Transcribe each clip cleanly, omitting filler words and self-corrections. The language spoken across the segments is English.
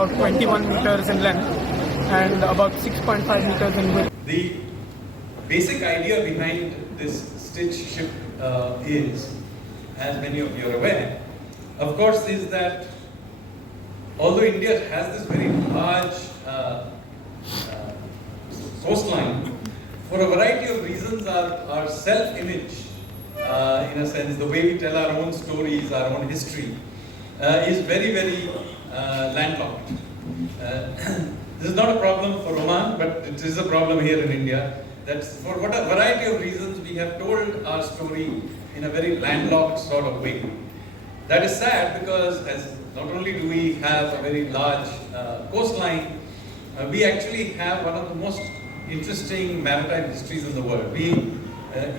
about 21 meters in length and about 6.5 meters in width. The basic idea behind this stitch ship is, as many of you are aware, of course, is that although India has this very large coastline, for a variety of reasons, our self-image, in a sense, the way we tell our own stories, our own history, is very, very landlocked. This is not a problem for Oman, but it is a problem here in India. That for what a variety of reasons we have told our story in a very landlocked sort of way. That is sad because as not only do we have a very large coastline, we actually have one of the most interesting maritime histories in the world. We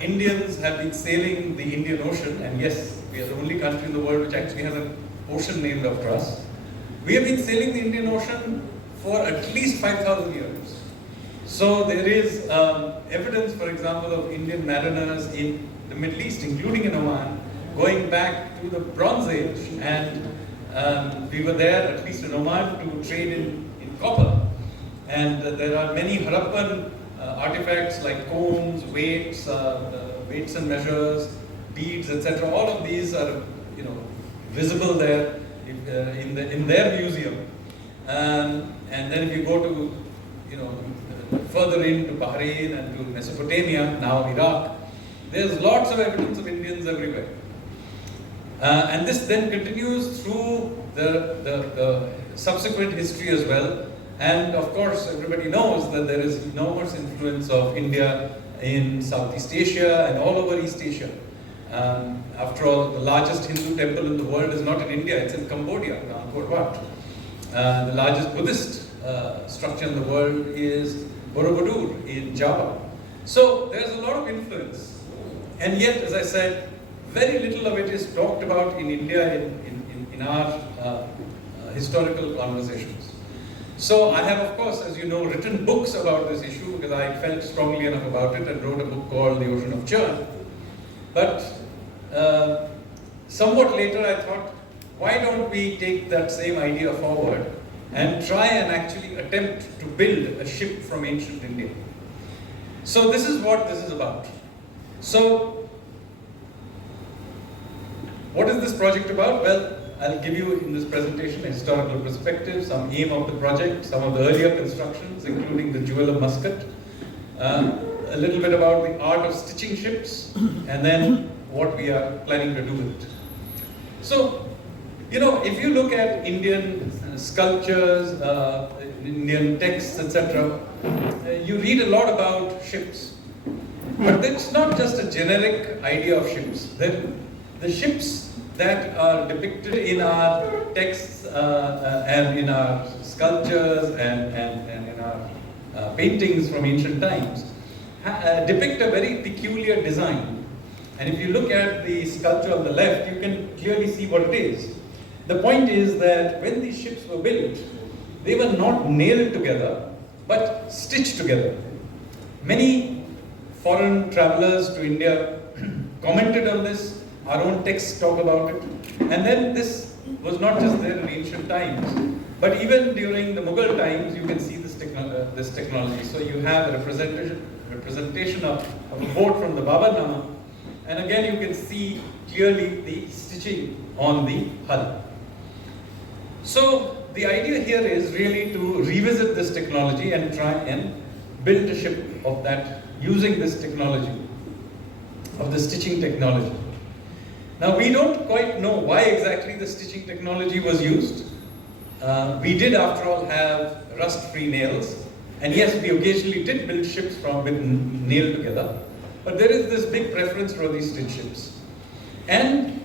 Indians have been sailing the Indian Ocean, and yes, we are the only country in the world which actually has an ocean named after us. We have been sailing the Indian Ocean for at least 5,000 years. So there is evidence, for example, of Indian mariners in the Middle East, including in Oman, going back to the Bronze Age, and we were there, at least in Oman, to trade in copper. And there are many Harappan artifacts like combs, weights and measures, beads, etc. All of these are, visible there in their museum. And then if you go to, further into Bahrain and to Mesopotamia, now Iraq, there's lots of evidence of Indians everywhere. And this then continues through the subsequent history as well. And of course, everybody knows that there is enormous influence of India in Southeast Asia and all over East Asia. After all, the largest Hindu temple in the world is not in India, it's in Cambodia, Angkor Wat. The largest Buddhist structure in the world is Borobudur in Java. So there's a lot of influence. And yet, as I said, very little of it is talked about in India in our historical conversations. So I have, of course, as you know, written books about this issue because I felt strongly enough about it and wrote a book called The Ocean of Churn. But somewhat later I thought, why don't we take that same idea forward and try and actually attempt to build a ship from ancient India. So this is what this is about. So what is this project about? Well, I'll give you in this presentation a historical perspective, some aim of the project, some of the earlier constructions, including the Jewel of Muscat, a little bit about the art of stitching ships, and then what we are planning to do with it. So, if you look at Indian sculptures, Indian texts, etc., you read a lot about ships. But it's not just a generic idea of ships. The ships that are depicted in our texts and in our sculptures and in our paintings from ancient times depict a very peculiar design. And if you look at the sculpture on the left, you can clearly see what it is. The point is that when these ships were built, they were not nailed together, but stitched together. Many foreign travelers to India commented on this. Our own texts talk about it. And then this was not just there in ancient times, but even during the Mughal times, you can see this technology. So you have a representation of a boat from the Babarnama, and again you can see clearly the stitching on the hull. So the idea here is really to revisit this technology and try and build a ship of that using this technology, of the stitching technology. Now we don't quite know why exactly the stitching technology was used. We did, after all, have rust-free nails, and yes, we occasionally did build ships with nailed together, but there is this big preference for these stitch ships. And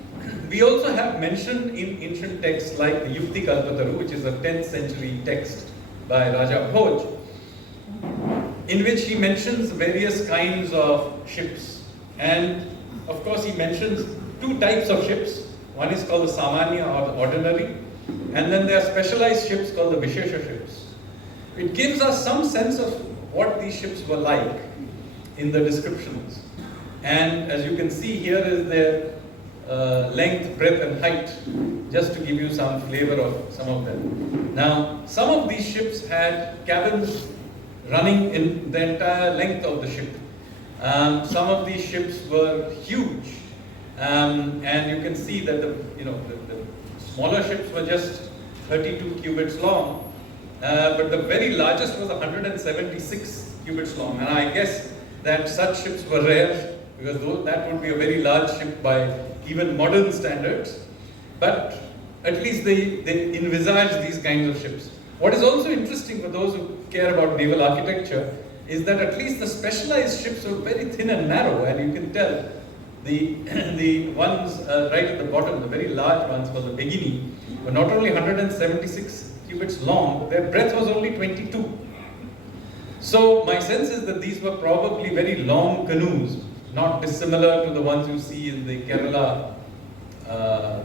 we also have mentioned in ancient texts like the Yukti Kalpataru, which is a 10th century text by Raja Bhoj, in which he mentions various kinds of ships. And of course he mentions two types of ships. One is called the Samanya, or the ordinary, and then there are specialized ships called the Vishesha ships. It gives us some sense of what these ships were like in the descriptions. And as you can see, here is their length, breadth and height, just to give you some flavor of some of them. Now, some of these ships had cabins running in the entire length of the ship. Some of these ships were huge, and you can see that the smaller ships were just 32 cubits long, but the very largest was 176 cubits long, and I guess that such ships were rare, because that would be a very large ship by even modern standards, but at least they envisaged these kinds of ships. What is also interesting for those who care about naval architecture is that at least the specialized ships were very thin and narrow, and you can tell the ones right at the bottom, the very large ones for the Begini, were not only 176 cubits long, but their breadth was only 22. So my sense is that these were probably very long canoes, not dissimilar to the ones you see in the Kerala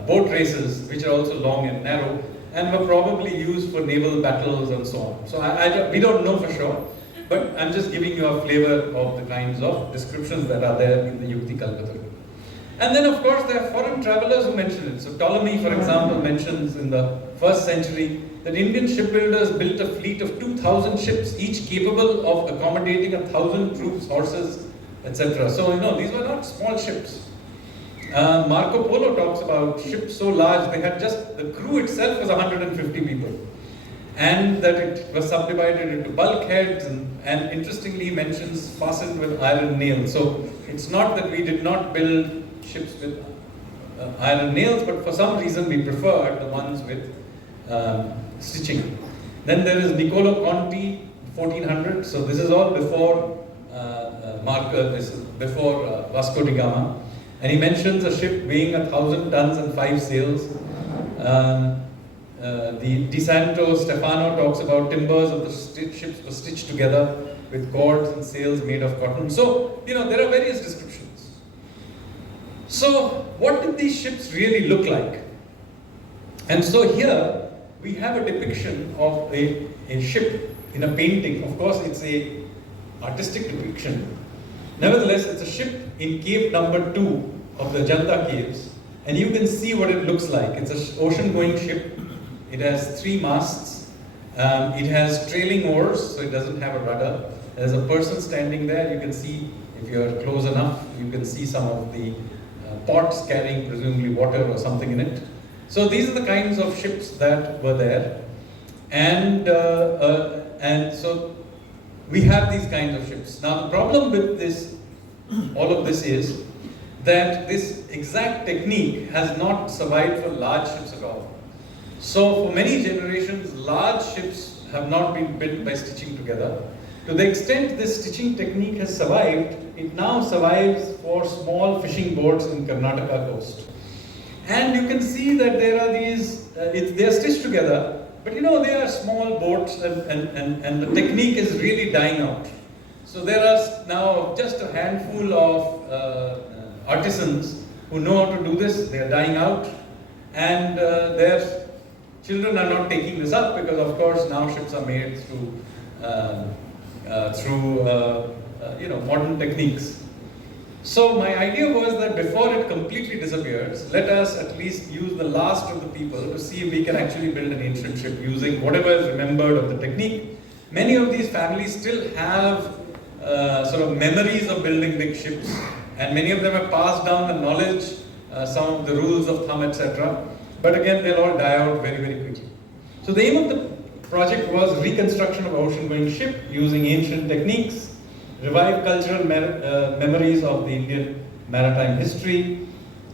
boat races, which are also long and narrow, and were probably used for naval battles and so on. So we don't know for sure, but I'm just giving you a flavor of the kinds of descriptions that are there in the Yukti Kalpataru. And then of course there are foreign travelers who mention it. So Ptolemy, for example, mentions in the 1st century that Indian shipbuilders built a fleet of 2,000 ships, each capable of accommodating 1,000 troops, horses, etc. So these were not small ships. Marco Polo talks about ships so large, they had just, the crew itself was 150 people. And that it was subdivided into bulkheads, and interestingly mentions fastened with iron nails. So it's not that we did not build ships with iron nails, but for some reason we preferred the ones with stitching. Then there is Niccolo Conti, 1400. So this is all before before Vasco da Gama, and he mentions a ship weighing 1,000 tons and 5 sails. The Di Santo Stefano talks about timbers of the ships were stitched together with cords and sails made of cotton. So there are various descriptions. So what did these ships really look like? And so here we have a depiction of a ship in a painting. Of course, it's a artistic depiction. Nevertheless, it's a ship in cave number 2 of the Janta caves, and you can see what it looks like. It's an ocean-going ship. It has 3 masts. It has trailing oars, so it doesn't have a rudder. There's a person standing there. You can see, if you're close enough, you can see some of the pots carrying presumably water or something in it. So these are the kinds of ships that were there, and so we have these kinds of ships. Now the problem with this, all of this, is that this exact technique has not survived for large ships at all. So for many generations, large ships have not been built by stitching together. To the extent this stitching technique has survived, it now survives for small fishing boats in Karnataka coast. And you can see that there are these, they are stitched together, but they are small boats, and the technique is really dying out. So there are now just a handful of artisans who know how to do this. They are dying out, and their children are not taking this up, because of course now ships are made through modern techniques. So my idea was that before it completely disappears, let us at least use the last of the people to see if we can actually build an ancient ship using whatever is remembered of the technique. Many of these families still have sort of memories of building big ships, and many of them have passed down the knowledge, some of the rules of thumb, etc. But again, they'll all die out very, very quickly. So the aim of the project was reconstruction of an ocean-going ship using ancient techniques, revive cultural memories of the Indian maritime history,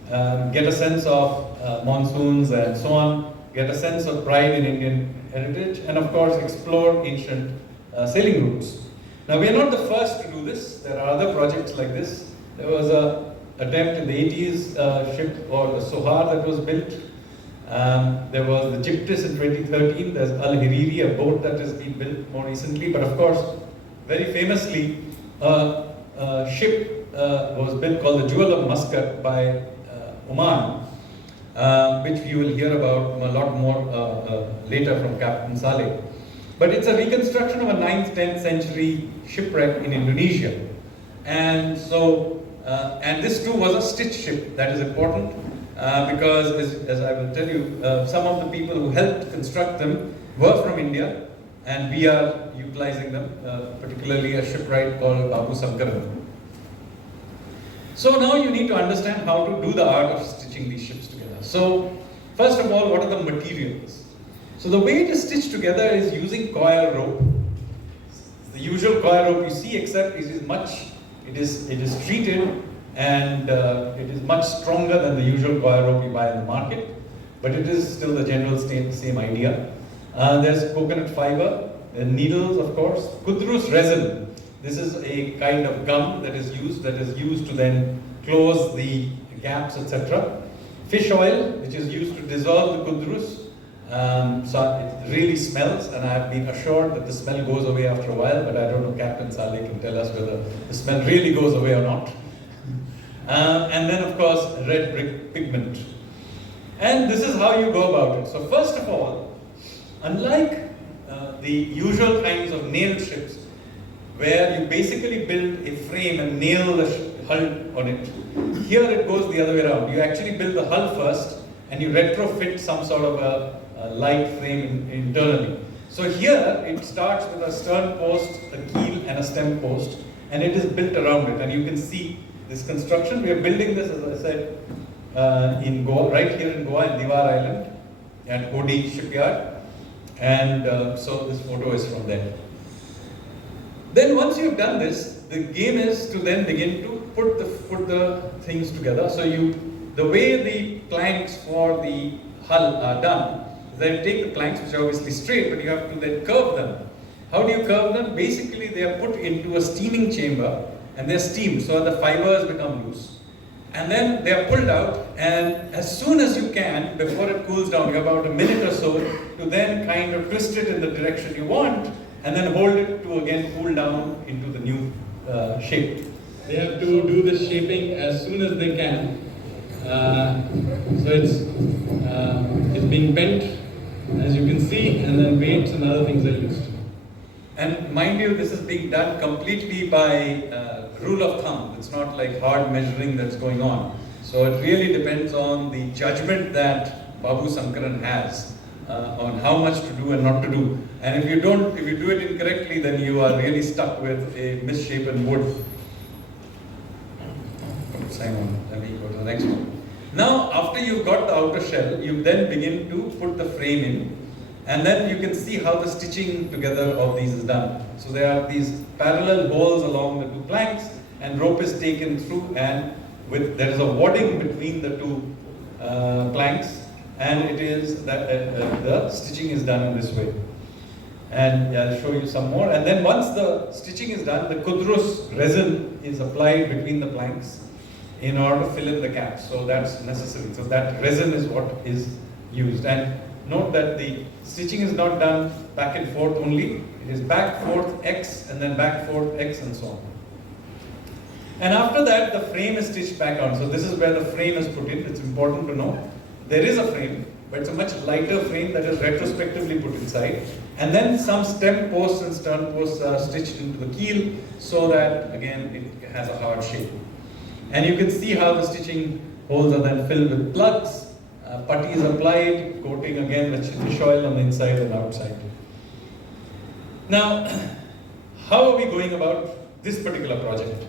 get a sense of monsoons and so on, get a sense of pride in Indian heritage, and of course explore ancient sailing routes. Now we are not the first to do this. There are other projects like this. There was an attempt in the 80s, ship called the Sohar that was built. There was the Gyptis in 2013. There's Al Hiriri, a boat that has been built more recently. But of course, very famously, a ship was built called the Jewel of Muscat by Oman, which you will hear about a lot more later from Captain Saleh. But it's a reconstruction of a 9th, 10th century shipwreck in Indonesia. And so, and this too was a stitch ship, that is important. because as I will tell you, some of the people who helped construct them were from India, and we are utilizing them, particularly a shipwright called Babu Sankaran. So now you need to understand how to do the art of stitching these ships together. So first of all, what are the materials? So the way it is stitched together is using coir rope. It's the usual coir rope you see, except it is treated and it is much stronger than the usual coir rope you buy in the market, but it is still the general same idea. There's coconut fiber, needles of course, kudrus resin. This is a kind of gum that is used to then close the gaps, etc. Fish oil, which is used to dissolve the kudrus. So it really smells, and I've been assured that the smell goes away after a while, but I don't know, Captain Saleh can tell us whether the smell really goes away or not. And then of course, red brick pigment. And this is how you go about it. So first of all, unlike the usual kinds of nailed ships, where you basically build a frame and nail the hull on it, here it goes the other way around. You actually build the hull first, and you retrofit some sort of a light frame internally. So here it starts with a stern post, a keel, and a stem post, and it is built around it. And you can see this construction. We are building this, as I said, in Goa, right here in Goa, in Diwar Island, at Odi shipyard. And so this photo is from there. Then once you've done this, the game is to then begin to put the things together. So the way the planks for the hull are done, then take the planks, which are obviously straight, but you have to then curve them. How do you curve them? Basically, they are put into a steaming chamber and they're steamed, so the fibers become loose. And then they are pulled out, and as soon as you can, before it cools down, you have about a minute or so to then kind of twist it in the direction you want, and then hold it to again cool down into the new shape. They have to do the shaping as soon as they can. So it's being bent, as you can see, and then weights and other things are used. And mind you, this is being done completely by rule of thumb. It's not like hard measuring that's going on. So it really depends on the judgment that Babu Sankaran has on how much to do and not to do. And if you do it incorrectly, then you are really stuck with a misshapen wood. Simon, let me go to the next one. Now, after you've got the outer shell, you then begin to put the frame in, and then you can see how the stitching together of these is done. So there are these parallel holes along the two planks, and rope is taken through, and there is a wadding between the two planks, and it is that the stitching is done in this way. And I'll show you some more. And then once the stitching is done, the kudrus resin is applied between the planks in order to fill in the gaps. So that's necessary. So that resin is what is used. And note that the stitching is not done back and forth only. It is back, forth, X, and then back, forth, X, and so on. And after that, the frame is stitched back on. So this is where the frame is put in. It's important to know. There is a frame, but it's a much lighter frame that is retrospectively put inside. And then some stem posts and stern posts are stitched into the keel so that, again, it has a hard shape. And you can see how the stitching holes are then filled with plugs. Putty is applied, coating again with fish oil on the inside and outside. Now, how are we going about this particular project?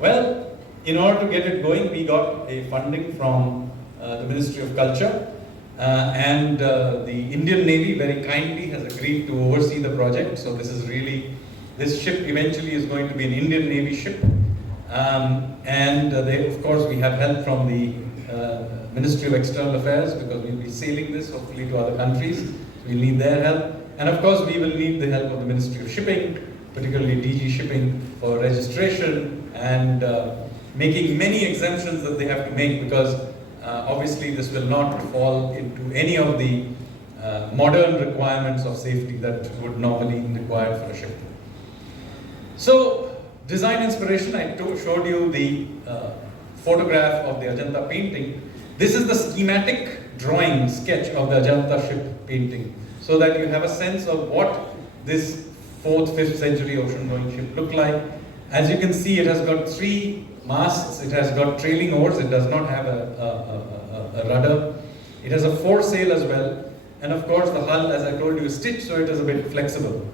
Well, in order to get it going, we got a funding from the Ministry of Culture, and the Indian Navy very kindly has agreed to oversee the project. So this ship eventually is going to be an Indian Navy ship. Of course, we have help from the Ministry of External Affairs, because we'll be sailing this hopefully to other countries. We'll need their help. And of course, we will need the help of the Ministry of Shipping, particularly DG Shipping, for registration and making many exemptions that they have to make, because obviously this will not fall into any of the modern requirements of safety that would normally be required for a ship. So, design inspiration, I showed you the photograph of the Ajanta painting. This is the schematic drawing sketch of the Ajanta ship painting, so that you have a sense of what this 4th, 5th century ocean-going ship looked like. As you can see, it has got 3 masts, it has got trailing oars, it does not have a rudder. It has a foresail as well, and of course the hull, as I told you, is stitched, so it is a bit flexible.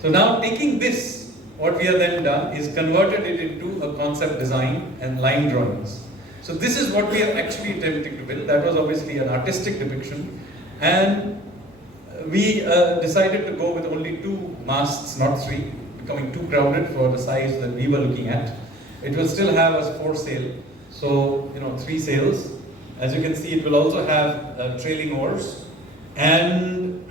So now taking this, what we have then done is converted it into a concept design and line drawings. So this is what we are actually attempting to build. That was obviously an artistic depiction, and we decided to go with only 2 masts, not 3, becoming too crowded for the size that we were looking at. It will still have a foresail, so 3 sails. As you can see, it will also have trailing oars, and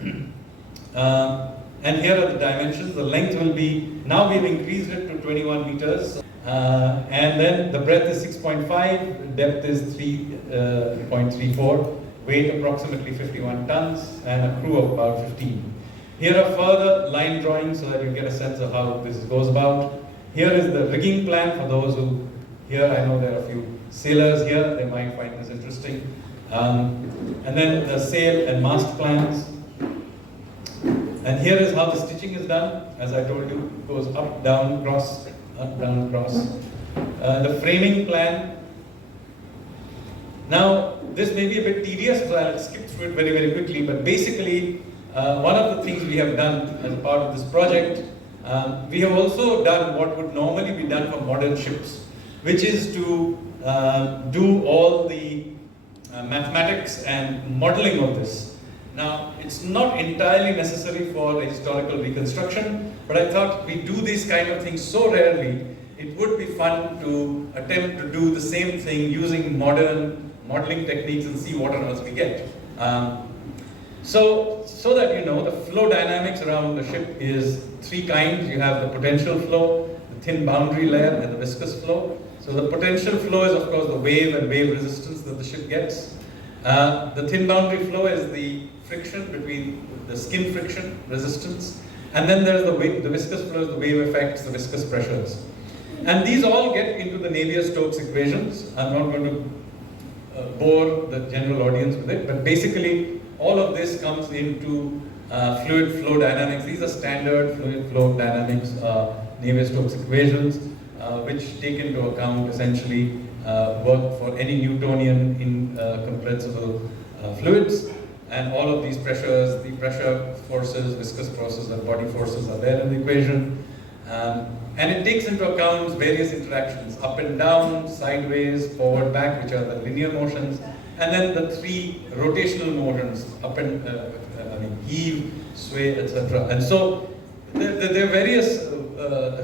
here are the dimensions. The length will be, now we've increased it to 21 meters, and then the breadth is 6.5, depth is 3.34, weight approximately 51 tons, and a crew of about 15. Here are further line drawings so that you get a sense of how this goes about. Here is the rigging plan for those who, here I know there are a few sailors here, they might find this interesting. And then the sail and mast plans. And here is how the stitching is done. As I told you, it goes up, down, cross, up, down, cross. The framing plan. Now, this may be a bit tedious, so I'll skip through it very, very quickly, but basically, one of the things we have done as a part of this project, we have also done what would normally be done for modern ships, which is to do all the mathematics and modeling of this. Now, it's not entirely necessary for a historical reconstruction, but I thought we do these kind of things so rarely, it would be fun to attempt to do the same thing using modern modeling techniques and see what on earth we get. So that you know, the flow dynamics around the ship is 3 kinds. You have the potential flow, the thin boundary layer, and the viscous flow. So the potential flow is of course the wave and wave resistance that the ship gets. The thin boundary flow is the friction between the skin friction resistance, and then there's the viscous flow is the wave effects, the viscous pressures. And these all get into the Navier-Stokes equations. I'm not going to bore the general audience with it, but basically all of this comes into fluid flow dynamics. These are standard fluid flow dynamics, Navier-Stokes equations, which take into account essentially work for any Newtonian incompressible fluids, and all of these pressures, the pressure forces, viscous forces, and body forces are there in the equation. And it takes into account various interactions, up and down, sideways, forward, back, which are the linear motions, and then the 3 rotational motions, up and, heave, sway, etc. And so there are various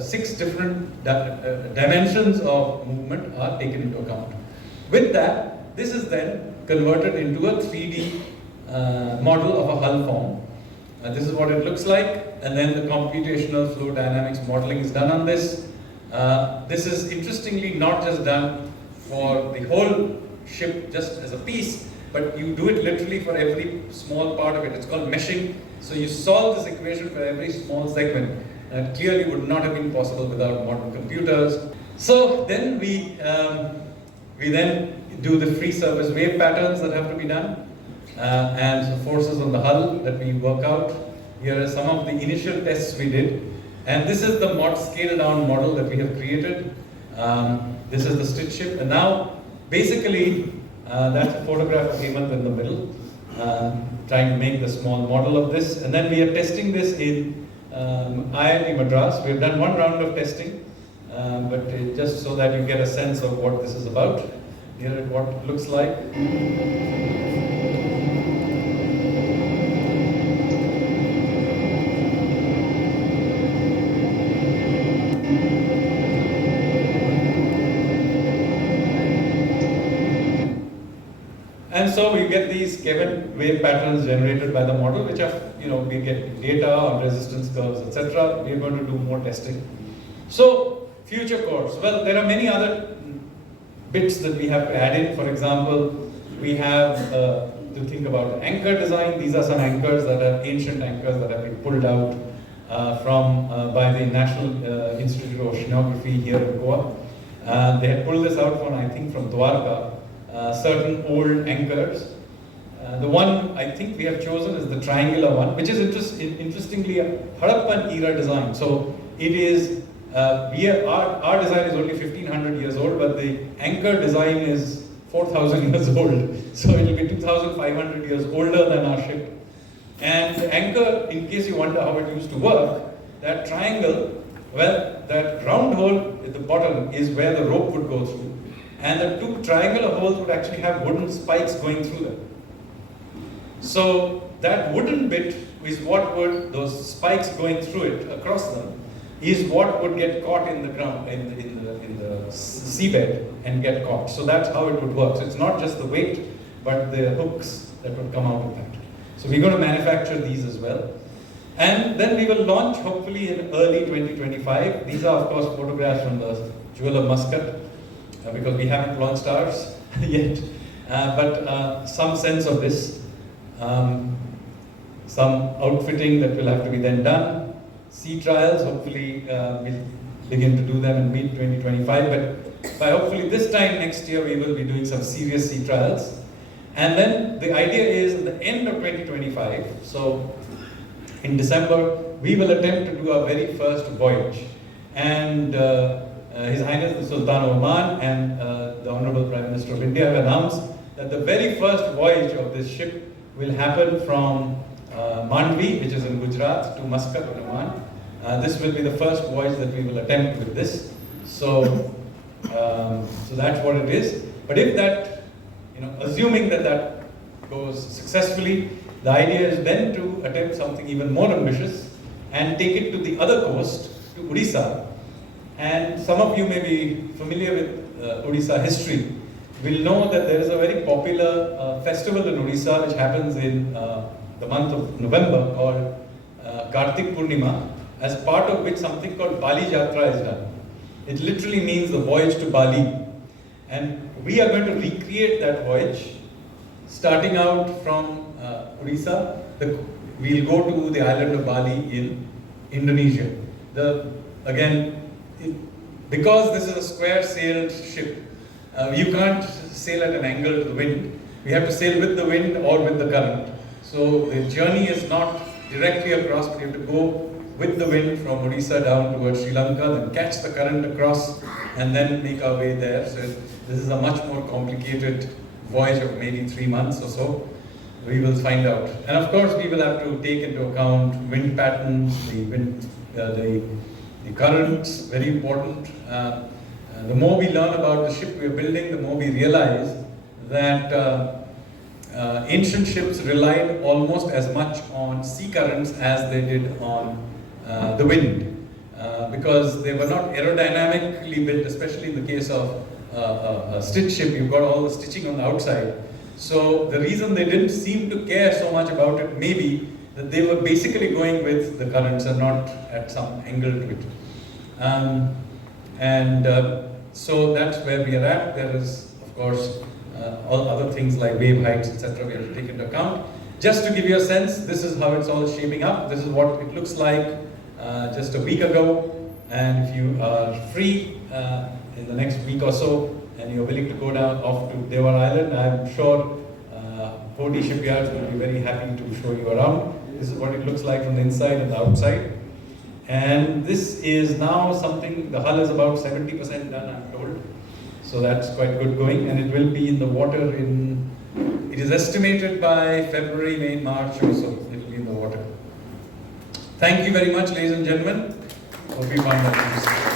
6 different dimensions of movement are taken into account. With that, this is then converted into a 3D model of a hull form. This is what it looks like, and then the computational flow dynamics modeling is done on this. This is interestingly not just done for the whole ship just as a piece, but you do it literally for every small part of it. It's called meshing. So you solve this equation for every small segment. And it clearly would not have been possible without modern computers. So then we then do the free surface wave patterns that have to be done. And the forces on the hull that we work out. Here are some of the initial tests we did. And this is the scaled down model that we have created. This is the stitch ship. And now, basically, that's a photograph of Hemant in the middle, trying to make the small model of this. And then we are testing this in IIT Madras. We have done 1 round of testing, but just so that you get a sense of what this is about. Here is what it looks like. And so we get these Kevin wave patterns generated by the model, which are, we get data on resistance curves, etc. We are going to do more testing. So, future course. Well, there are many other bits that we have to add in. For example, we have to think about anchor design. These are some anchors that are ancient anchors that have been pulled out by the National Institute of Oceanography here in Goa. They had pulled this out from, I think, from Dwarka. Certain old anchors. The one I think we have chosen is the triangular one, which is interestingly a Harappan era design. So it is Our design is only 1500 years old, but the anchor design is 4000 years old. So it will be 2500 years older than our ship. And the anchor, in case you wonder how it used to work, that triangle, well, that round hole at the bottom is where the rope would go through. And the two triangular holes would actually have wooden spikes going through them. So that wooden bit is what would, those spikes going through it, across them, is what would get caught in the ground, in the seabed and get caught. So that's how it would work. So it's not just the weight, but the hooks that would come out of that. So we're going to manufacture these as well. And then we will launch hopefully in early 2025. These are of course photographs from the Jewel of Muscat, because we haven't launched ours yet. But some sense of this. Some outfitting that will have to be then done. Sea trials, hopefully we'll begin to do them in mid-2025, but by hopefully this time next year we will be doing some serious sea trials. And then the idea is at the end of 2025, so in December, we will attempt to do our very first voyage. And His Highness the Sultan of Oman and the Honorable Prime Minister of India have announced that the very first voyage of this ship will happen from Mandvi, which is in Gujarat, to Muscat in Oman. This will be the first voyage that we will attempt with this. So that's what it is. But if that, assuming that goes successfully, the idea is then to attempt something even more ambitious and take it to the other coast, to Odisha. And some of you may be familiar with Odisha history, will know that there is a very popular festival in Odisha which happens in the month of November called Kartik Purnima, as part of which something called Bali Jatra is done. It literally means the voyage to Bali. And we are going to recreate that voyage, starting out from Odisha. We'll go to the island of Bali in Indonesia. Because this is a square-sailed ship, you can't sail at an angle to the wind. We have to sail with the wind or with the current. So the journey is not directly across, but you have to go with the wind from Odisha down towards Sri Lanka, then catch the current across, and then make our way there. So this is a much more complicated voyage of maybe 3 months or so. We will find out. And of course, we will have to take into account wind patterns, the currents, very important. The more we learn about the ship we are building, the more we realize that ancient ships relied almost as much on sea currents as they did on the wind, because they were not aerodynamically built, especially in the case of a stitch ship. You've got all the stitching on the outside. So the reason they didn't seem to care so much about it may be that they were basically going with the currents and not at some angle to it. So that's where we are at. There is, of course, all other things like wave heights, etc. we have to take into account. Just to give you a sense, this is how it's all shaping up. This is what it looks like just a week ago. And if you are free in the next week or so, and you're willing to go down off to Devar Island, I'm sure Poti Shipyards will be very happy to show you around. This is what it looks like from the inside and the outside. And this is now something, the hull is about 70% done, I'm told. So that's quite good going, and it will be in the water it is estimated by February, May, March or so, it will be in the water. Thank you very much, ladies and gentlemen. Hope you found that interesting.